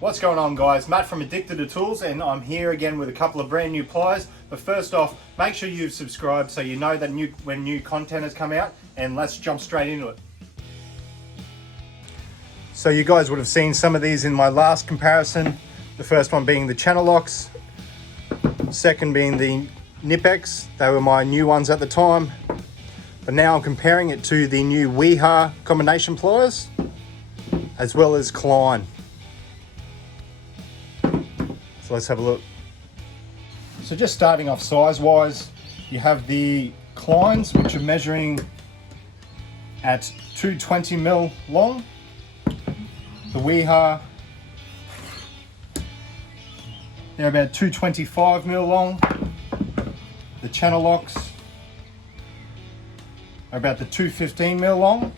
What's going on, guys? Matt from Addicted to Tools, and I'm here again with a couple of brand new pliers. But first off, make sure you've subscribed so you know that when new content has come out, and let's jump straight into it. So you guys would have seen some of these in my last comparison. The first one being the Channellocks, second being the Knipex. They were my new ones at the time. But now I'm comparing it to the new Wiha combination pliers, as well as Klein. So let's have a look. So just starting off size-wise, you have the Kleins, which are measuring at 220mm long. The Wiha, they're about 225mm long. The Channellocks are about the 215mm long.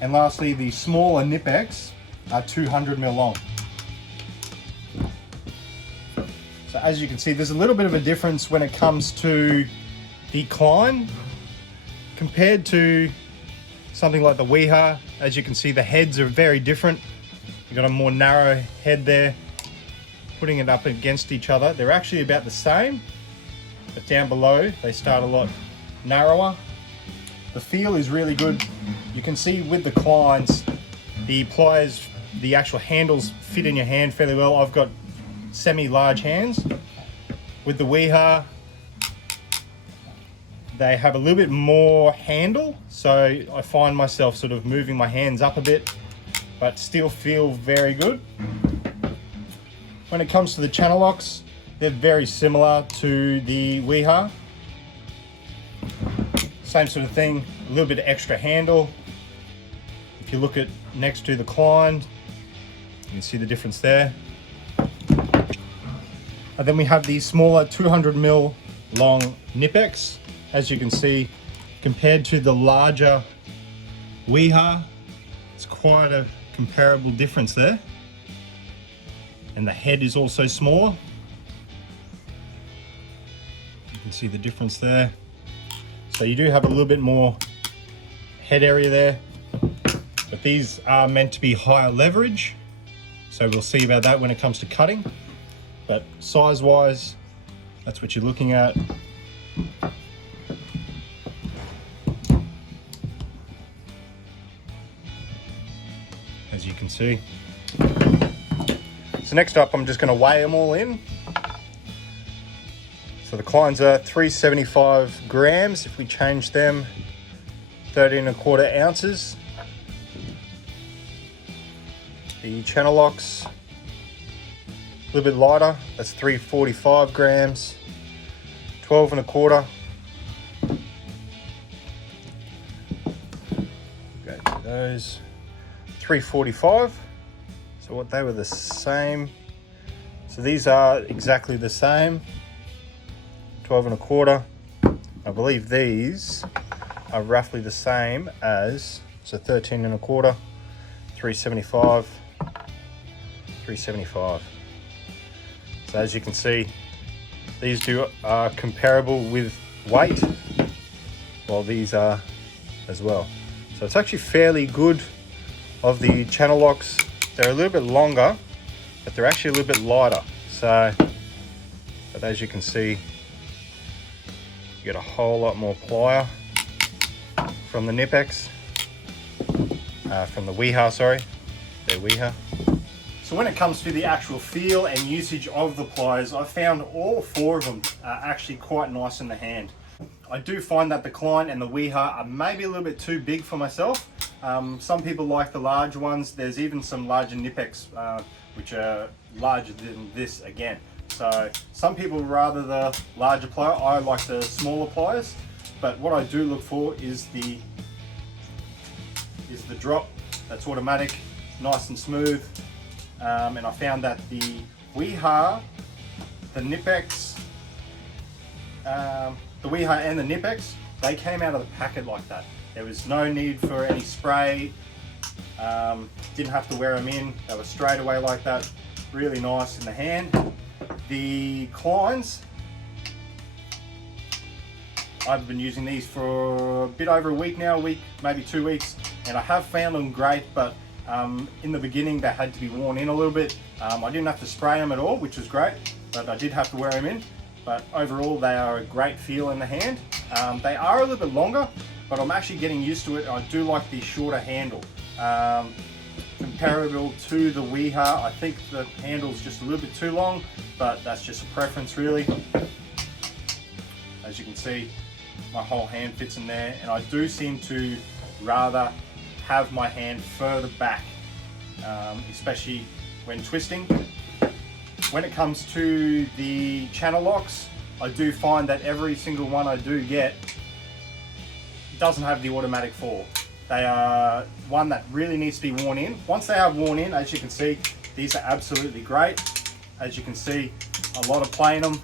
And lastly, the smaller Knipex are 200mm long. So as you can see, there's a little bit of a difference when it comes to the Klein compared to something like the Wiha. As you can see, the heads are very different. You've got a more narrow head there. Putting it up against each other, they're actually about the same, but down below they start a lot narrower. The feel is really good. You can see with the Kleins, the pliers, the actual handles fit in your hand fairly well. I've got semi-large hands. With the Wiha, they have a little bit more handle, so I find myself sort of moving my hands up a bit, but still feel very good. When it comes to the Channellocks, they're very similar to the Wiha. Same sort of thing, a little bit of extra handle. If you look at next to the Klein, you can see the difference there. And then we have the smaller 200mm long Knipex. As you can see, compared to the larger Wiha, it's quite a comparable difference there. And the head is also smaller. You can see the difference there. So you do have a little bit more head area there, but these are meant to be higher leverage. So we'll see about that when it comes to cutting. But size-wise, that's what you're looking at. As you can see. So next up, I'm just going to weigh them all in. So the Kleins are 375 grams. If we change them, 13¼ ounces. The Channellocks, a little bit lighter, that's 345 grams, 12¼ go to those, 345. So what, they were the same. So these are exactly the same, 12¼ I believe these are roughly the same as, so 13¼ 375, 375. So as you can see, these two are comparable with weight, while these are as well. So it's actually fairly good. Of the Channellocks, they're a little bit longer, but they're actually a little bit lighter. So, but as you can see, you get a whole lot more plier from the Knipex, from the Wiha, sorry, they're Wiha. So when it comes to the actual feel and usage of the pliers, I found all four of them are actually quite nice in the hand. I do find that the Klein and the Wiha are maybe a little bit too big for myself. Some people like the large ones. There's even some larger Knipex which are larger than this again. So some people rather the larger plier. I like the smaller pliers, but what I do look for is the drop. That's automatic, nice and smooth. And I found that the Wiha, the Knipex, the Wiha and the Knipex, they came out of the packet like that. There was no need for any spray, didn't have to wear them in, they were straight away like that, really nice in the hand. The Kleins, I've been using these for a bit over a week now, maybe 2 weeks, and I have found them great, but In the beginning, they had to be worn in a little bit. I didn't have to spray them at all, which was great, but I did have to wear them in. But overall, they are a great feel in the hand. They are a little bit longer, but I'm actually getting used to it. I do like the shorter handle. Comparable to the Wiha, I think the handle's just a little bit too long, but that's just a preference really. As you can see, my whole hand fits in there, and I do seem to rather have my hand further back, especially when twisting. When it comes to the channel locks, I do find that every single one I do get doesn't have the automatic fall. They are one that really needs to be worn in. Once they are worn in, as you can see, these are absolutely great. As you can see, a lot of playing them,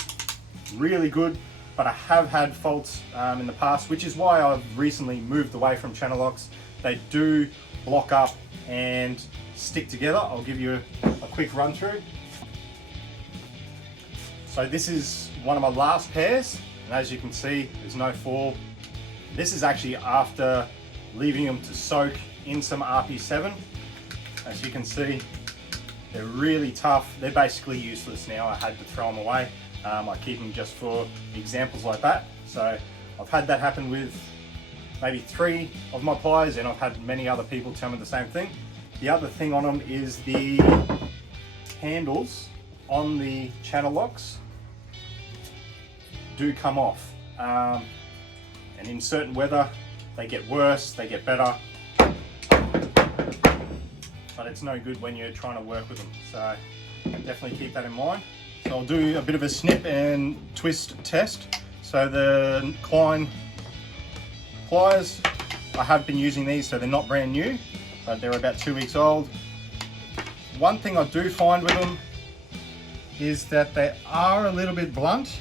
really good, but I have had faults in the past, which is why I've recently moved away from channel locks. They do block up and stick together. I'll give you a quick run through. So this is one of my last pairs, and as you can see, there's no fall. This is actually after leaving them to soak in some RP7. As you can see, they're really tough. They're basically useless now. I had to throw them away. I keep them just for examples like that. So I've had that happen with maybe 3 of my pliers, and I've had many other people tell me the same thing. The other thing on them is the handles on the channel locks do come off. And in certain weather, they get worse, they get better, but it's no good when you're trying to work with them. So definitely keep that in mind. So I'll do a bit of a snip and twist test. So the Klein pliers, I have been using these, so they're not brand new, but they're about 2 weeks old. One thing I do find with them is that they are a little bit blunt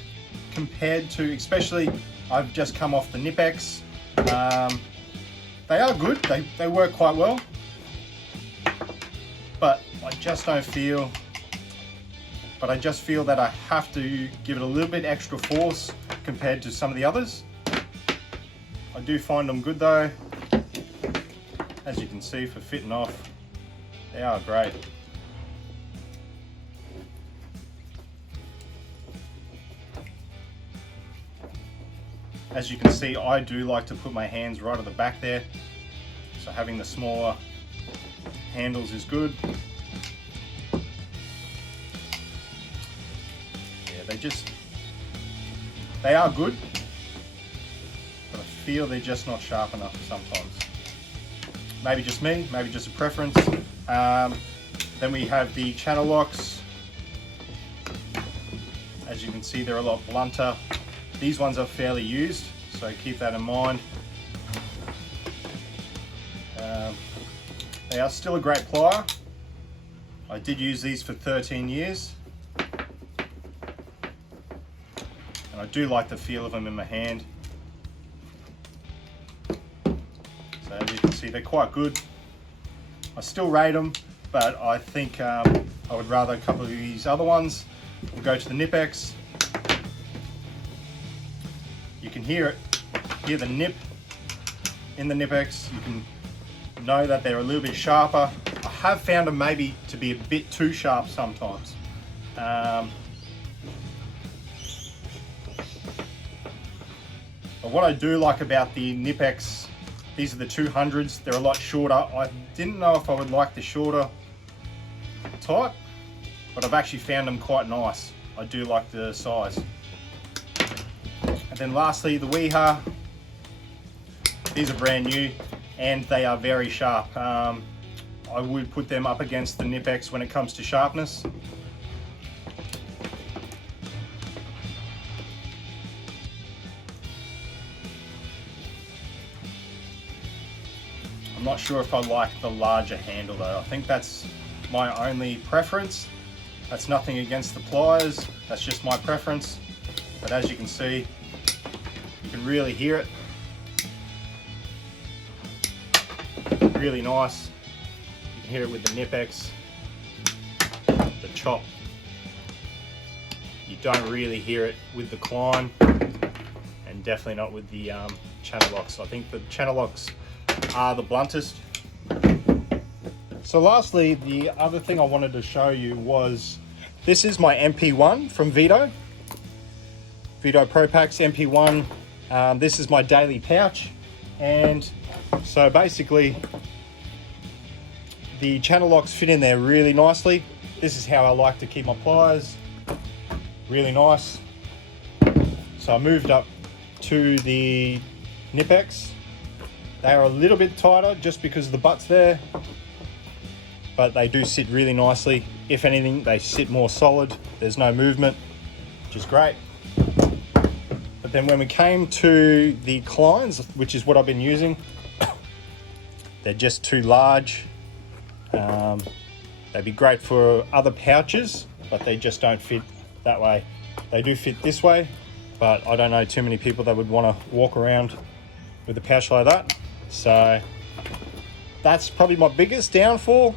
compared to, especially I've just come off the Knipex. They are good, they work quite well, but I just feel that I have to give it a little bit extra force compared to some of the others. I do find them good though. As you can see, for fitting off, they are great. As you can see, I do like to put my hands right at the back there, so having the smaller handles is good. Yeah, they are good, but I feel they're just not sharp enough sometimes. Maybe just me, maybe just a preference. Then we have the channel locks. As you can see, they're a lot blunter. These ones are fairly used, so keep that in mind. They are still a great plier. I did use these for 13 years. And I do like the feel of them in my hand. So as you can see, they're quite good. I still rate them, but I think I would rather a couple of these other ones. We'll go to the Knipex. You can hear the nip in the Knipex. You can know that they're a little bit sharper. I have found them maybe to be a bit too sharp sometimes. But what I do like about the Knipex, these are the 200s, they're a lot shorter. I didn't know if I would like the shorter type, but I've actually found them quite nice. I do like the size. And then lastly, the Wiha. These are brand new and they are very sharp. I would put them up against the Knipex when it comes to sharpness. I'm not sure if I like the larger handle though. I think that's my only preference. That's nothing against the pliers, that's just my preference. But as you can see, you can really hear it. Really nice. You can hear it with the Knipex, the chop. You don't really hear it with the Klein, and definitely not with the channel locks. I think the channel locks are the bluntest. So lastly, the other thing I wanted to show you was, this is my MP1 from Veto Pro Packs MP1. This is my daily pouch, and so basically the channel locks fit in there really nicely. This is how I like to keep my pliers, really nice. So I moved up to the Knipex. They are a little bit tighter just because of the butts there, but they do sit really nicely. If anything, they sit more solid. There's no movement, which is great. But then when we came to the Kleins, which is what I've been using, they're just too large. They'd be great for other pouches, but they just don't fit that way. They do fit this way, but I don't know too many people that would want to walk around with a pouch like that. So that's probably my biggest downfall.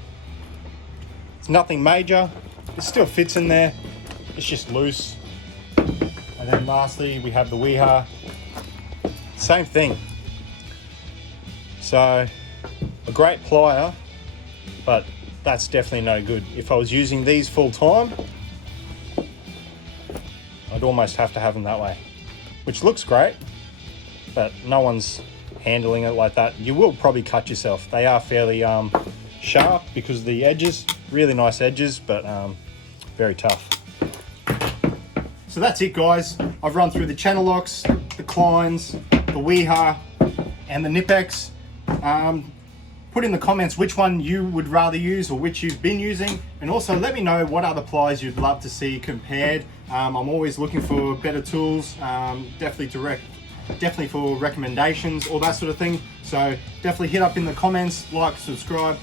It's nothing major. It still fits in there. It's just loose. And then lastly, we have the Wiha. Same thing. So a great plier, but that's definitely no good. If I was using these full time, I'd almost have to have them that way, which looks great, but no one's handling it like that. You will probably cut yourself. They are fairly sharp because of the edges, really nice edges, but very tough. So that's it, guys. I've run through the Channellocks, the Kleins, the Wiha, and the Knipex. Put in the comments which one you would rather use or which you've been using, and also let me know what other pliers you'd love to see compared. I'm always looking for better tools, definitely for recommendations, all that sort of thing. So definitely hit up in the comments, like, subscribe,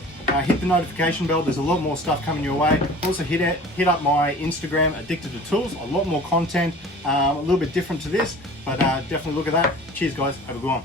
hit the notification bell. There's a lot more stuff coming your way. Also hit up my Instagram, Addicted to Tools. A lot more content, a little bit different to this, but definitely look at that. Cheers, guys. Have a good one.